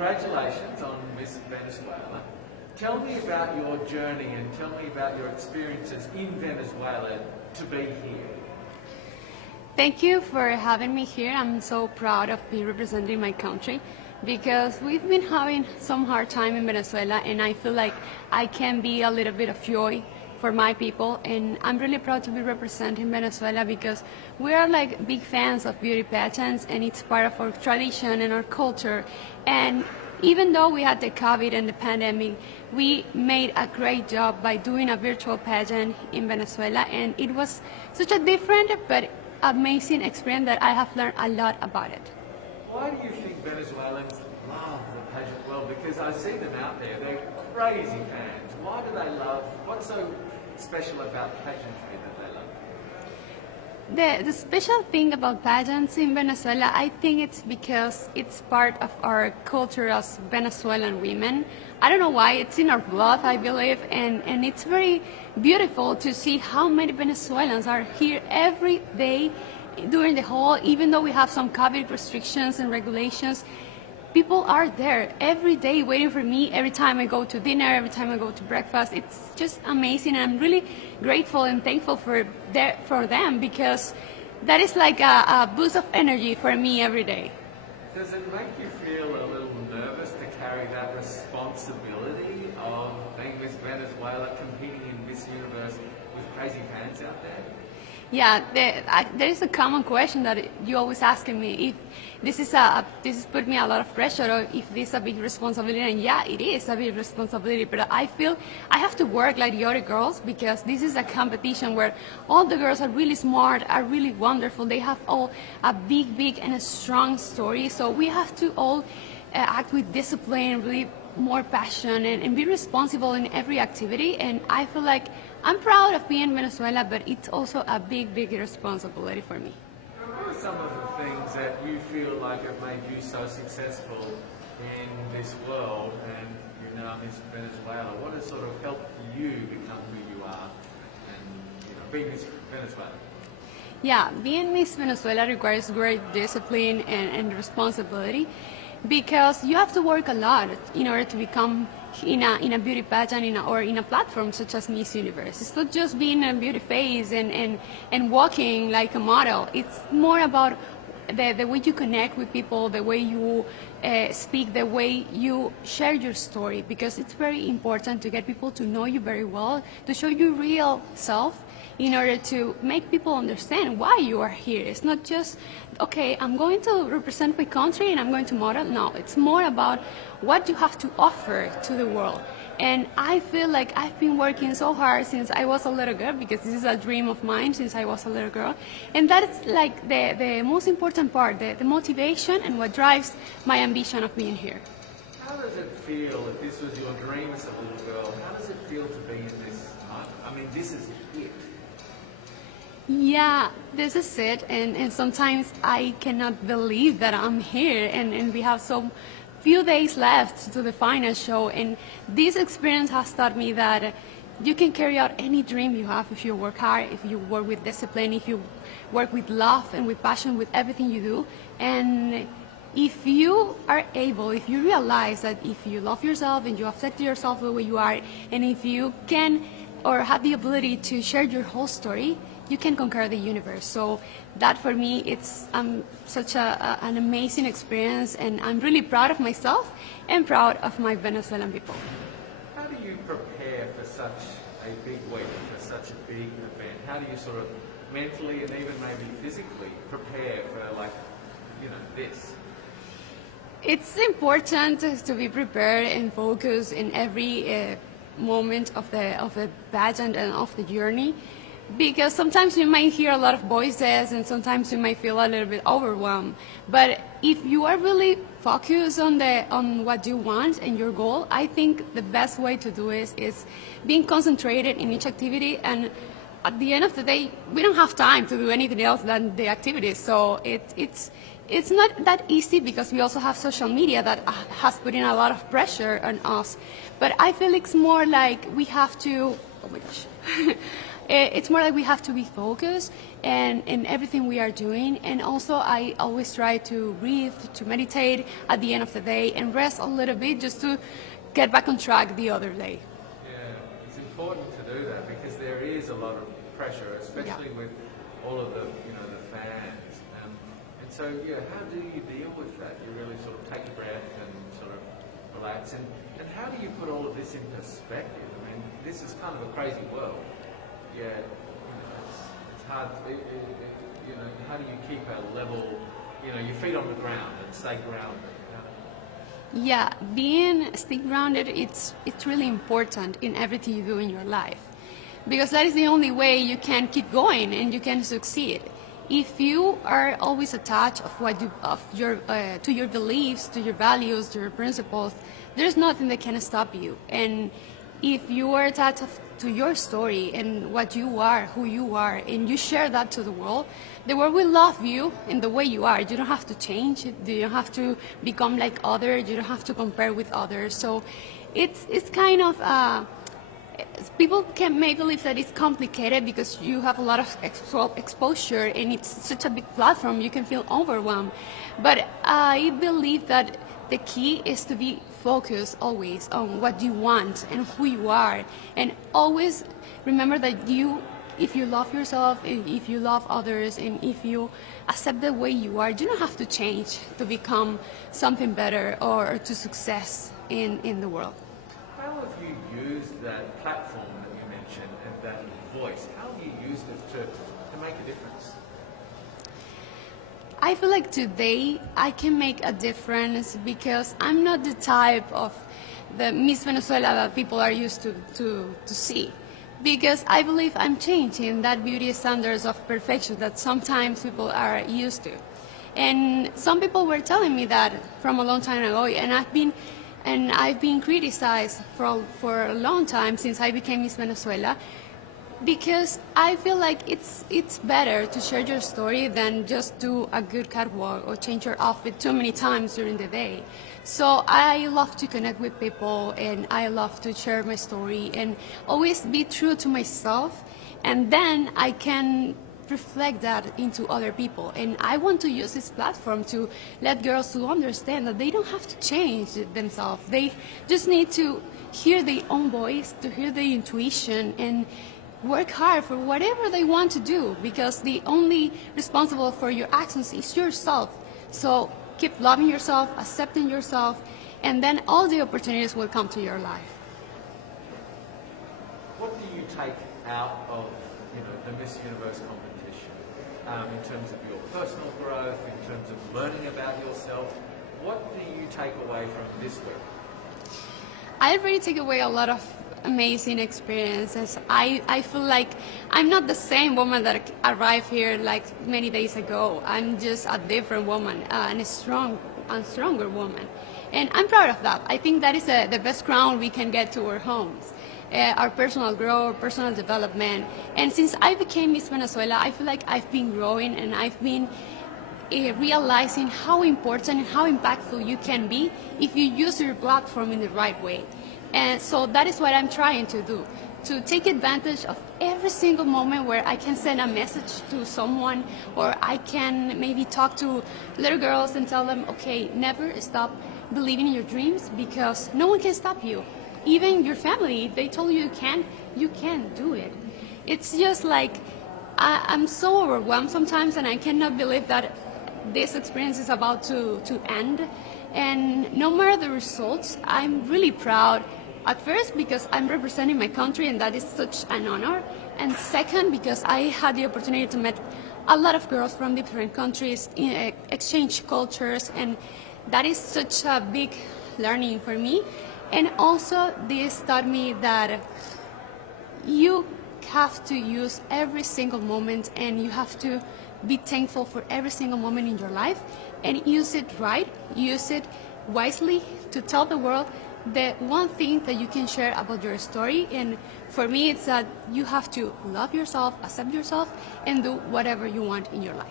congratulations on Miss Venezuela. Tell me about your journey and tell me about your experiences in Venezuela to be here. Thank you for having me here. I'm so proud of being representing my country because we've been having some hard time in Venezuela, and I feel like I can be a little bit of joy for my people, and I'm really proud to be representing Venezuela because we are like big fans of beauty pageants, and it's part of our tradition and our culture. And even though we had the COVID and the pandemic, we made a great job by doing a virtual pageant in Venezuela, and it was such a different but amazing experience that I have learned a lot about it. Why do you think Venezuelans love the pageant world? Because I see them out there, they're crazy fans. Why do they love, what's so special about pageantry that they love? The special thing about pageants in Venezuela, I think it's because it's part of our culture as Venezuelan women. I don't know why, it's in our blood, I believe, and it's very beautiful to see how many Venezuelans are here every day during the whole, even though we have some COVID restrictions and regulations, people are there every day waiting for me every time I go to dinner, every time I go to breakfast. It's just amazing, and I'm really grateful and thankful for them because that is like a boost of energy for me every day. Does it make you feel a little nervous to carry that responsibility of being Miss Venezuela, competing in Miss Universe with crazy fans out there? Yeah, there is a common question that you always asking me if this is put me a lot of pressure, or if this is a big responsibility. And yeah, it is a big responsibility, but I feel I have to work like the other girls because this is a competition where all the girls are really smart, are really wonderful. They have all a big and a strong story. So we have to all act with discipline, really more passion, and be responsible in every activity. And I feel like I'm proud of being in Venezuela, but it's also a big responsibility for me. What are some of the things that you feel like have made you so successful in this world and you know Miss Venezuela? What has sort of helped you become who you are and be Miss Venezuela? Yeah, being Miss Venezuela requires great discipline and responsibility because you have to work a lot in order to become in a beauty pageant or in a platform such as Miss Universe. It's not just being a beauty face and walking like a model. It's more about the way you connect with people, the way you speak, the way you share your story, because it's very important to get people to know you very well, to show your real self in order to make people understand why you are here. It's not just, okay, I'm going to represent my country and I'm going to model. No, it's more about what you have to offer to the world. And I feel like I've been working so hard since I was a little girl, because this is a dream of mine since I was a little girl. And that's like the most important part, the motivation and what drives my ambition of being here. How does it feel, if this was your dream as a little girl, how does it feel to be in this moment? I mean, this is it. Yeah, this is it, and sometimes I cannot believe that I'm here, and we have so few days left to the final show, and this experience has taught me that you can carry out any dream you have if you work hard, if you work with discipline, if you work with love and with passion with everything you do. And if you are able, if you realize that if you love yourself and you accept yourself the way you are, and if you can or have the ability to share your whole story, you can conquer the universe. So that for me, it's such an amazing experience, and I'm really proud of myself and proud of my Venezuelan people. How do you prepare for such a big week, for such a big event? How do you sort of mentally and even maybe physically prepare for this? It's important to be prepared and focused in every moment of the pageant and of the journey, because sometimes you might hear a lot of voices and sometimes you might feel a little bit overwhelmed. But if you are really focused on what you want and your goal, I think the best way to do it is being concentrated in each activity. And at the end of the day, we don't have time to do anything else than the activities. So it's not that easy, because we also have social media that has put in a lot of pressure on us. But I feel it's more like we have to, oh my gosh. It's more like we have to be focused and in everything we are doing. And also, I always try to breathe, to meditate at the end of the day, and rest a little bit just to get back on track the other day. Yeah, it's important to do that because there is a lot of pressure, especially with all of the, the fans. And so, how do you deal with that? You really sort of take a breath and sort of relax. And how do you put all of this in perspective? I mean, this is kind of a crazy world. Yeah, it's hard. How do you keep a level, your feet on the ground and stay grounded? Yeah, stay grounded, it's really important in everything you do in your life, because that is the only way you can keep going and you can succeed. If you are always attached to your beliefs, to your values, to your principles, there's nothing that can stop you. And if you are attached to your story and what you are, who you are, and you share that to the world will love you in the way you are. You don't have to change. You don't have to become like others. You don't have to compare with others. So it's kind of, people can may believe that it's complicated because you have a lot of exposure and it's such a big platform, you can feel overwhelmed. But I believe that the key is to be focused always on what you want and who you are, and always remember that if you love yourself, if you love others, and if you accept the way you are, you don't have to change to become something better or to success in the world. How have you used that platform that you mentioned and that voice? How have you used it to make a difference? I feel like today I can make a difference because I'm not the type of the Miss Venezuela that people are used to see. Because I believe I'm changing that beauty standards of perfection that sometimes people are used to. And some people were telling me that from a long time ago, and I've been criticized for a long time since I became Miss Venezuela, because I feel like it's better to share your story than just do a good catwalk or change your outfit too many times during the day. So I love to connect with people, and I love to share my story and always be true to myself, and then I can reflect that into other people. And I want to use this platform to let girls to understand that they don't have to change themselves. They just need to hear their own voice, to hear their intuition, and work hard for whatever they want to do, because the only responsible for your actions is yourself. So keep loving yourself, accepting yourself, and then all the opportunities will come to your life. What do you take out of the Miss Universe competition in terms of your personal growth, in terms of learning about yourself? What do you take away from this week? I already take away a lot of amazing experiences. I feel like I'm not the same woman that arrived here like many days ago. I'm just a different woman, and a stronger woman. And I'm proud of that. I think that is the best crown we can get to our homes. Our personal growth, personal development. And since I became Miss Venezuela, I feel like I've been growing, and I've been realizing how important and how impactful you can be if you use your platform in the right way. And so that is what I'm trying to do, to take advantage of every single moment where I can send a message to someone, or I can maybe talk to little girls and tell them, okay, never stop believing in your dreams, because no one can stop you. Even your family, they told you you can't do it. It's just like, I'm so overwhelmed sometimes, and I cannot believe that this experience is about to end. And no matter the results, I'm really proud. At first, because I'm representing my country, and that is such an honor. And second, because I had the opportunity to meet a lot of girls from different countries, exchange cultures, and that is such a big learning for me. And also, this taught me that you have to use every single moment, and you have to be thankful for every single moment in your life, and use it right, use it wisely to tell the world the one thing that you can share about your story. And for me, it's that you have to love yourself, accept yourself, and do whatever you want in your life.